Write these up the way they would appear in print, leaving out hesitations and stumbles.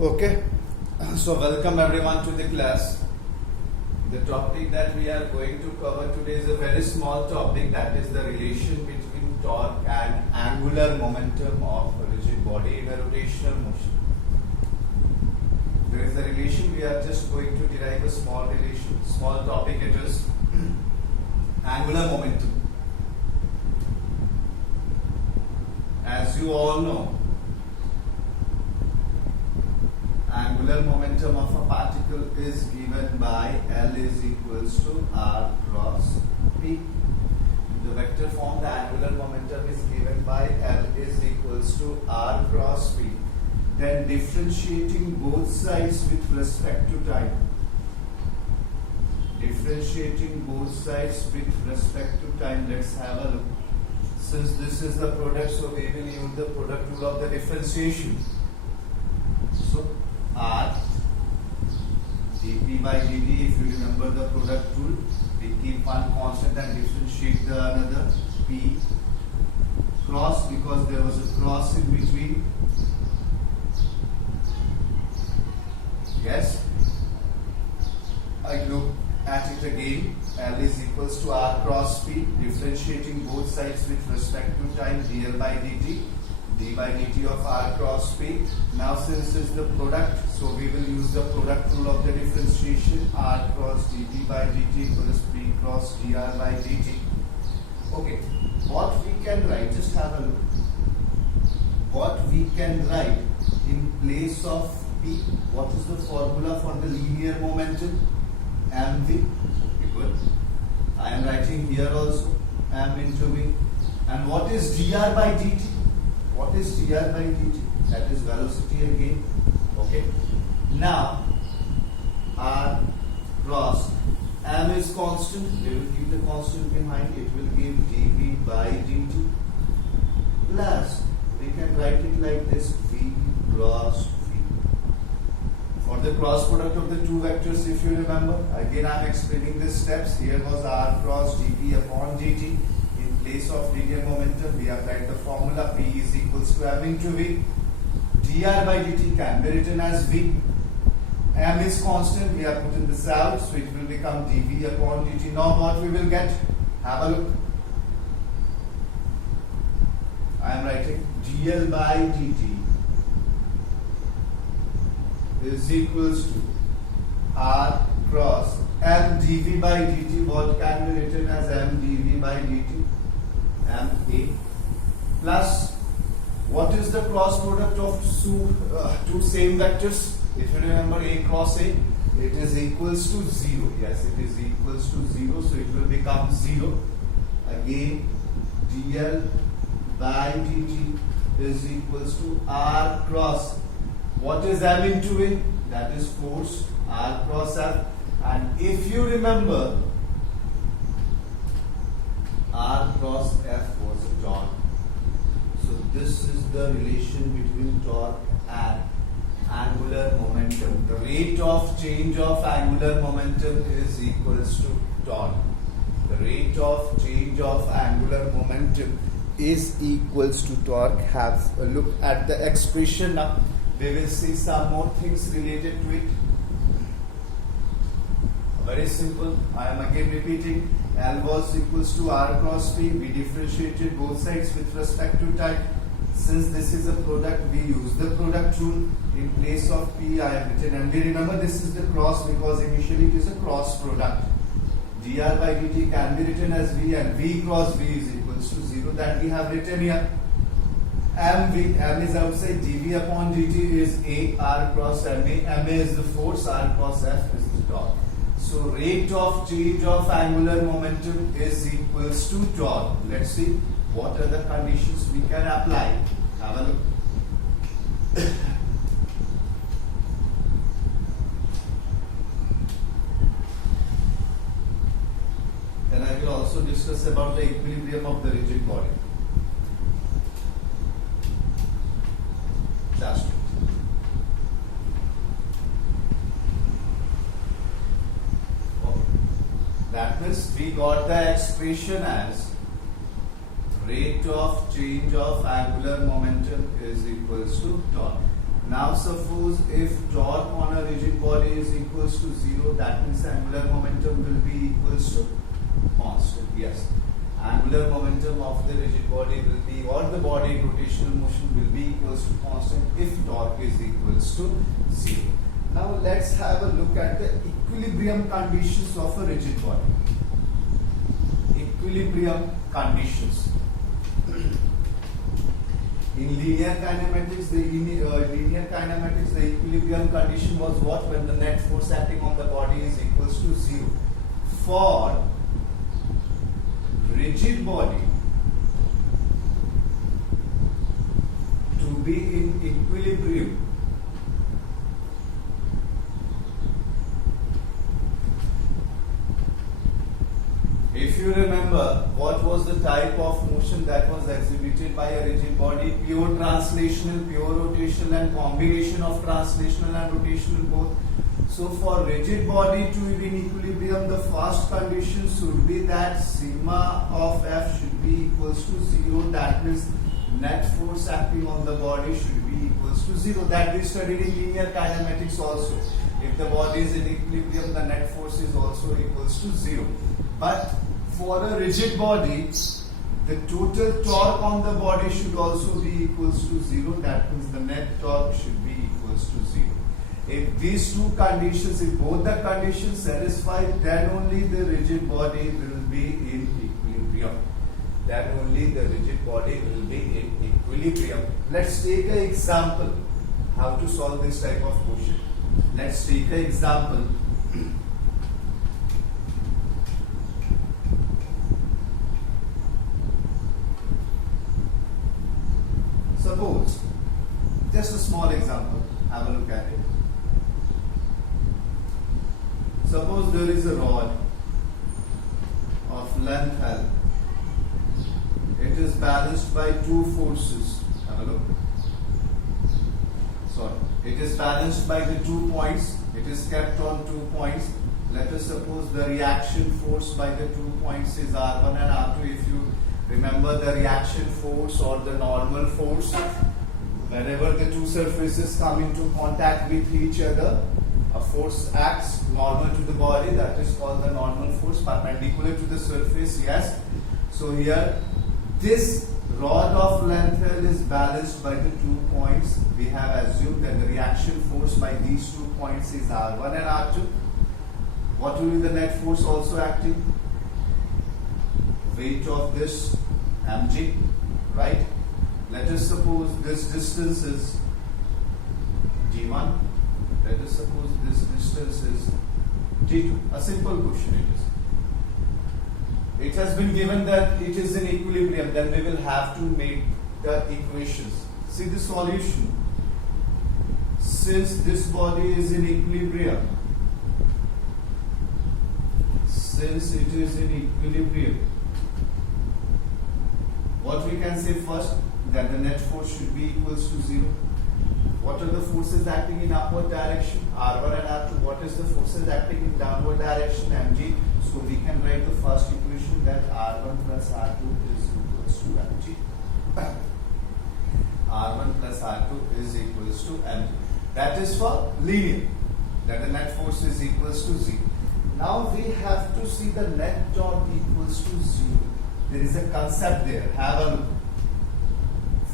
Okay, so welcome everyone to the class. The topic that we are going to cover today is a very small topic, that is the relation between torque and angular momentum of a rigid body in a rotational motion. There is a relation, we are just going to derive a small relation, small topic it is angular momentum. As you all know, angular momentum of a particle is given by L is equals to R cross P. In the vector form, the angular momentum is given by L is equals to R cross P. Then differentiating both sides with respect to time. Differentiating both sides with respect to time. Let's have a look. Since this is the product, so we will use the product rule of the differentiation. So R dp by dt, if you remember the product rule, we keep one constant and differentiate the another. P cross, because there was a cross in between. Yes, I look at it again. L is equals to R cross P, differentiating both sides with respect to time, dl by dt, d by dt of R cross P. Now since it's the product, so we will use the product rule of the differentiation. R cross dt by dt equals P cross dr by dt. Okay, what we can write, just have a look. What we can write in place of P, what is the formula for the linear momentum? mv. Good. I am writing here also m into v. And what is dr by dt? What is dr by dt? That is velocity again. Okay. Now R cross m is constant. We will keep the constant behind. It will give dv by dt plus, we can write it like this, v cross v. For the cross product of the two vectors, if you remember, again I am explaining the steps. Here was R cross dp upon dt. In place of linear momentum, we applied the formula P is equals to m into v. dr by dt can be written as v. M is constant, we have put in this out, so it will become dv upon dt. Now what we will get? Have a look. I am writing dl by dt is equals to R cross m dv by dt. What can be written as m dv by dt? M a plus, what is the cross product of two same vectors? If you remember, a cross a, it is equals to 0. Yes, it is equals to 0, so it will become 0. Again, dl by dt is equals to R cross, what is m into a? That is force, R cross F. And if you remember, R cross F was torque. So this is the relation between torque and angular momentum. The rate of change of angular momentum is equals to torque. The rate of change of angular momentum is equals to torque. Have a look at the expression now. We will see some more things related to it. Very simple. I am again repeating. L was equals to R cross P. We differentiated both sides with respect to time. Since this is a product, we use the product rule. In place of P, I have written, and we remember this is the cross because initially it is a cross product. dr by dt can be written as v, and v cross v is equals to 0. That we have written here. M is outside, dv upon dt is a, R cross ma is the force, R cross F is the torque. So rate of change of angular momentum is equals to torque. Let's see what are the conditions we can apply. Have a look. Then I will also discuss about the equilibrium of the rigid body. Just it. Okay. That means we got the expression as rate of change of angular momentum is equals to torque. Now suppose if torque on a rigid body is equals to 0, that means angular momentum will be equals to constant. Yes, angular momentum of the rigid body will be, or the body rotational motion will be equals to constant if torque is equals to 0. Now let's have a look at the equilibrium conditions of a rigid body. Equilibrium conditions. In linear kinematics, the equilibrium condition was what? When the net force acting on the body is equals to 0. For rigid body to be in equilibrium, if you remember, what was the type of motion that was exhibited by a rigid body? Pure translational, pure rotational, and combination of translational and rotational both. So for rigid body to be in equilibrium, the first condition should be that sigma of F should be equals to 0. That means net force acting on the body should be equals to 0. That we studied in linear kinematics also. If the body is in equilibrium, the net force is also equals to 0. But for a rigid body, the total torque on the body should also be equals to 0. That means the net torque should be equals to 0. If these two conditions, if both the conditions satisfied, then only the rigid body will be in equilibrium. Then only the rigid body will be in equilibrium. Let's take an example how to solve this type of question. Let's take an example. Suppose, just a small example, have a look at it. Suppose there is a rod of length L. It is balanced by two forces. Have a look. Sorry. It is balanced by the 2 points. It is kept on 2 points. Let us suppose the reaction force by the 2 points is R1 and R2. If you remember the reaction force or the normal force, whenever the two surfaces come into contact with each other, a force acts normal to the body, that is called the normal force, perpendicular to the surface. Yes. So here, this rod of length L is balanced by the 2 points. We have assumed that the reaction force by these 2 points is R1 and R2. What will be the net force also acting? Weight of this mg, right? Let us suppose this distance is d1. Let us suppose this distance is d2. A simple question it is. It has been given that it is in equilibrium, then we will have to make the equations. See the solution. Since this body is in equilibrium, what we can say first, that the net force should be equals to 0. What are the forces acting in upward direction? R1 and R2. What is the forces acting in downward direction? Mg. So we can write the first equation that R1 plus R2 is equals to mg. R1 plus R2 is equals to mg. That is for linear, that the net force is equals to 0. Now we have to see the net torque equals to 0. There is a concept there. Have a look.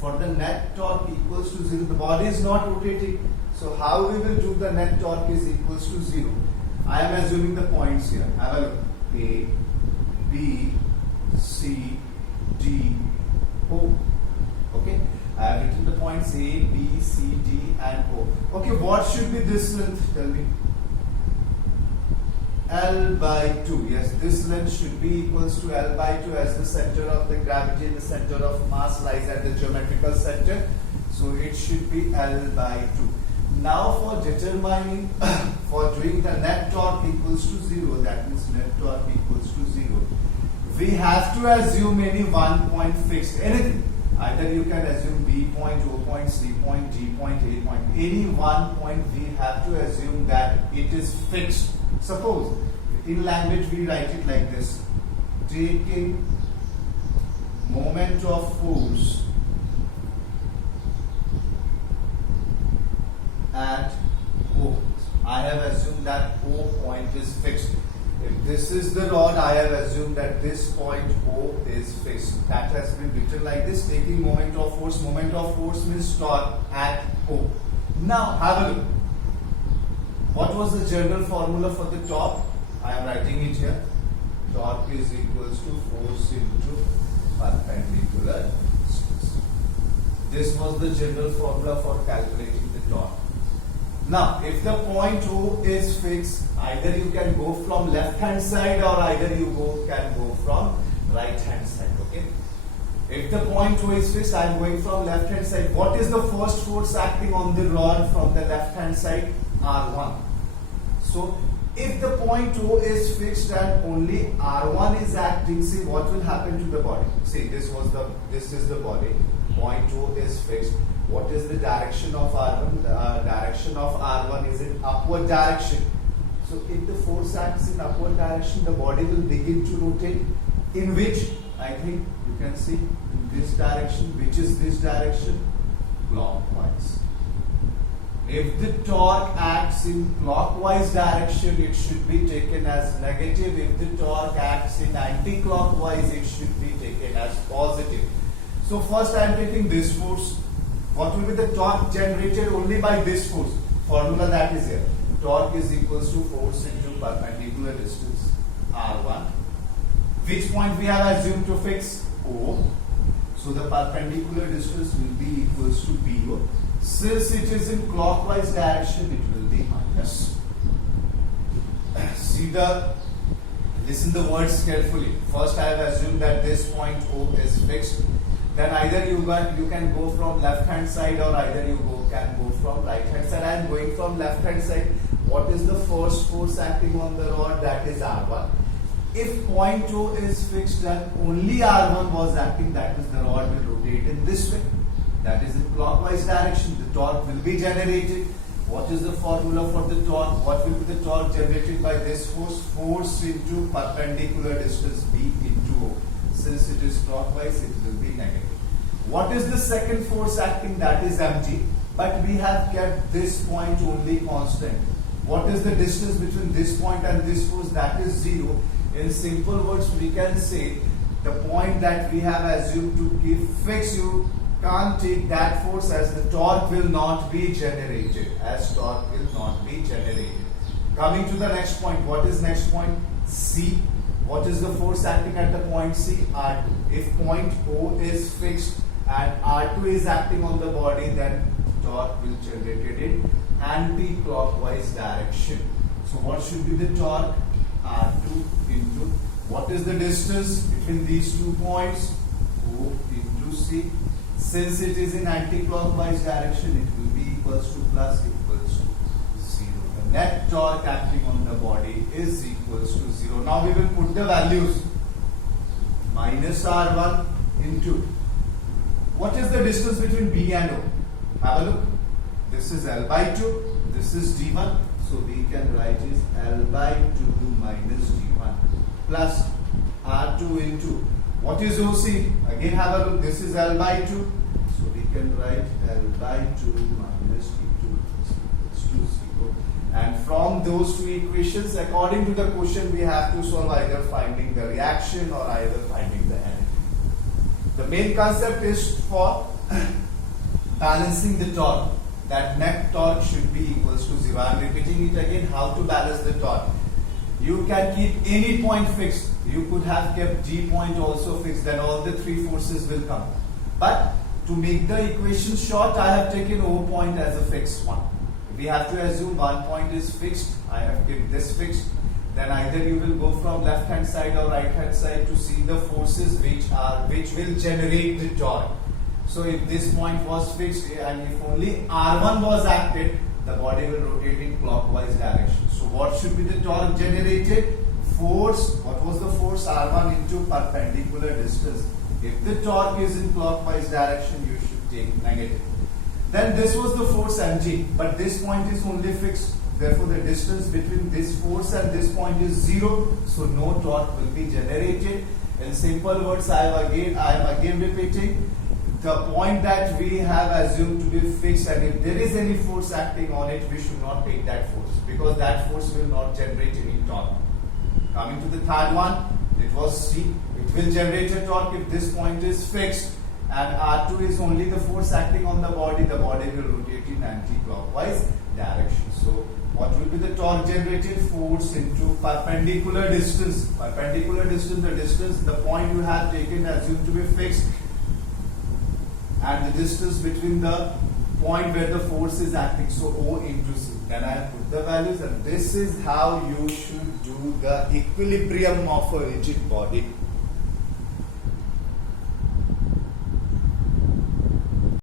For the net torque equals to 0, the body is not rotating. So how we will do the net torque is equals to 0? I am assuming the points here. Have a look. A, B, C, D, O. Okay. I have written the points A, B, C, D and O. Okay, what should be this length? Tell me. L by 2. Yes, this length should be equals to L by 2 as the center of the gravity and the center of mass lies at the geometrical center. So it should be L by 2. Now for determining, for doing the net torque equals to 0, that means net torque equals to 0, we have to assume any one point fixed, anything. Either you can assume B point, O point, C point, D point, A point. Any one point we have to assume that it is fixed. Suppose in language we write it like this: taking moment of force at O. I have assumed that O point is fixed. If this is the rod, I have assumed that this point O is fixed. That has been written like this, taking moment of force. Moment of force means torque at O. Now have a look. What was the general formula for the torque? I am writing it here. Torque is equals to force into perpendicular distance. This was the general formula for calculating the torque. Now, if the point O is fixed, either you can go from left hand side or either you can go from right hand side. Okay. If the point O is fixed, I am going from left hand side. What is the first force acting on the rod from the left hand side? R1. So, if the point O is fixed and only R1 is acting, see what will happen to the body. See, this is the body. Point O is fixed. What is the direction of R1? The direction of R1 is in upward direction. So if the force acts in upward direction, the body will begin to rotate. In which, I think you can see, in this direction. Which is this direction? Clockwise. If the torque acts in clockwise direction, it should be taken as negative. If the torque acts in anti-clockwise, it should be taken as positive. So first I am taking this force. What will be the torque generated only by this force? Formula that is here. Torque is equals to force into perpendicular distance R1. Which point we have assumed to fix? O. So the perpendicular distance will be equals to PO. Since it is in clockwise direction, it will be minus. Listen the words carefully. First I have assumed that this point O is fixed. Then either you can go from left hand side or either you can go from right hand side. I am going from left hand side. What is the first force acting on the rod? That is R1. If point O is fixed, then only R1 was acting. That is, the rod will rotate in this way. That is in clockwise direction. The torque will be generated. What is the formula for the torque? What will be the torque generated by this force? Force into perpendicular distance B into O. Since it is clockwise, it will be negative. What is the second force acting? That is mg. But we have kept this point only constant. What is the distance between this point and this force? That is 0. In simple words, we can say the point that we have assumed to keep fixed, you can't take that force, as the torque will not be generated. Coming to the next point. What is next point? C. What is the force acting at the point C? R2. If point O is fixed and R2 is acting on the body, then torque will be generated in anti-clockwise direction. So what should be the torque? R2 into, what is the distance between these 2 points? O into C. Since it is in anti-clockwise direction, it will be equals to plus equals to 0. The net torque acting on the body is equals to 0. Now we will put the values. Minus R1 into, what is the distance between B and O? Have a look. This is L by 2. This is D1. So we can write is L by 2 minus D1 plus R2 into, what is OC? Again have a look. This is L by 2. So we can write L by 2 minus D2 is to 0. And from those two equations, according to the question, we have to solve either finding the reaction or either finding the energy. The main concept is for balancing the torque. That net torque should be equals to 0. I am repeating it again, how to balance the torque. You can keep any point fixed. You could have kept G point also fixed, then all the 3 forces will come. But to make the equation short, I have taken O point as a fixed one. We have to assume one point is fixed. I have kept this fixed. Then either you will go from left hand side or right hand side to see the forces which will generate the torque. So if this point was fixed and if only R1 was acted, the body will rotate in clockwise direction. So what should be the torque generated? Force. What was the force? R1 into perpendicular distance. If the torque is in clockwise direction, you should take negative. Then this was the force mg, but this point is only fixed. Therefore, the distance between this force and this point is 0. So no torque will be generated. In simple words, I am again repeating. the point that we have assumed to be fixed, and if there is any force acting on it, we should not take that force, because that force will not generate any torque. Coming to the third one, it was C. It will generate a torque if this point is fixed, and R2 is only the force acting on the body will rotate in anti-clockwise direction. So what will be the torque generated? Force into perpendicular distance. Perpendicular distance, the point you have taken assumed to be fixed, and the distance between the point where the force is acting. So O into C. Can I put the values? And this is how you should do the equilibrium of a rigid body.